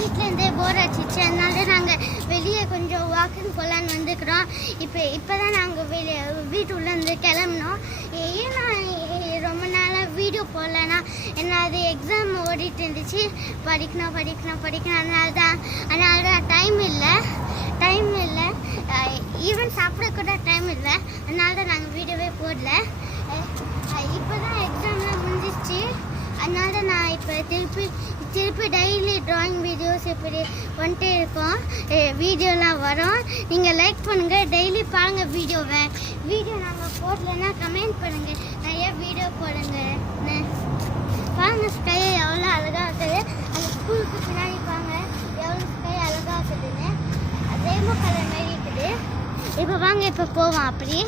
வீட்டிலேருந்தே போர் அடிச்சிச்சு. அதனால நாங்கள் வெளியே கொஞ்சம் வாக்கிங் போகலான்னு வந்துக்கிறோம். இப்போ தான் நாங்கள் வீட்டுள்ளேருந்து கிளம்புனோம். ஏன் நான் ரொம்ப நாளாக வீடியோ போடலன்னா என்னது எக்ஸாம் ஓடிட்டு இருந்துச்சு. படிக்கணும் அதனால தான் டைம் இல்லை. ஈவன் சாப்பிட கூட டைம் இல்லை. அதனால தான் நாங்கள் வீடியோவே போடல. இப்போ தான் எக்ஸாம்லாம் முடிஞ்சிச்சு. அதனால தான் நான் இப்போ திருப்பி டெய்லி ட்ராயிங் வீடியோஸ் இப்படி வந்துட்டே இருக்கோம். வீடியோலாம் வரும். நீங்கள் லைக் பண்ணுங்கள், டெய்லி பாருங்கள் வீடியோவை. வீடியோ நாங்கள் போடலன்னா கமெண்ட் பண்ணுங்கள், நிறைய வீடியோ போடுங்க. பாருங்கள் ஸ்கை எவ்வளோ அழகாக இருக்குது. அந்த ஸ்கூலுக்கு பின்னாடி பாருங்கள் எவ்வளோ ஸ்கை அழகாக இருக்குதுன்னு. ரெயின்போ கலர் மாதிரி இருக்குது. இப்போ வாங்க இப்போ போவோம் அப்படி.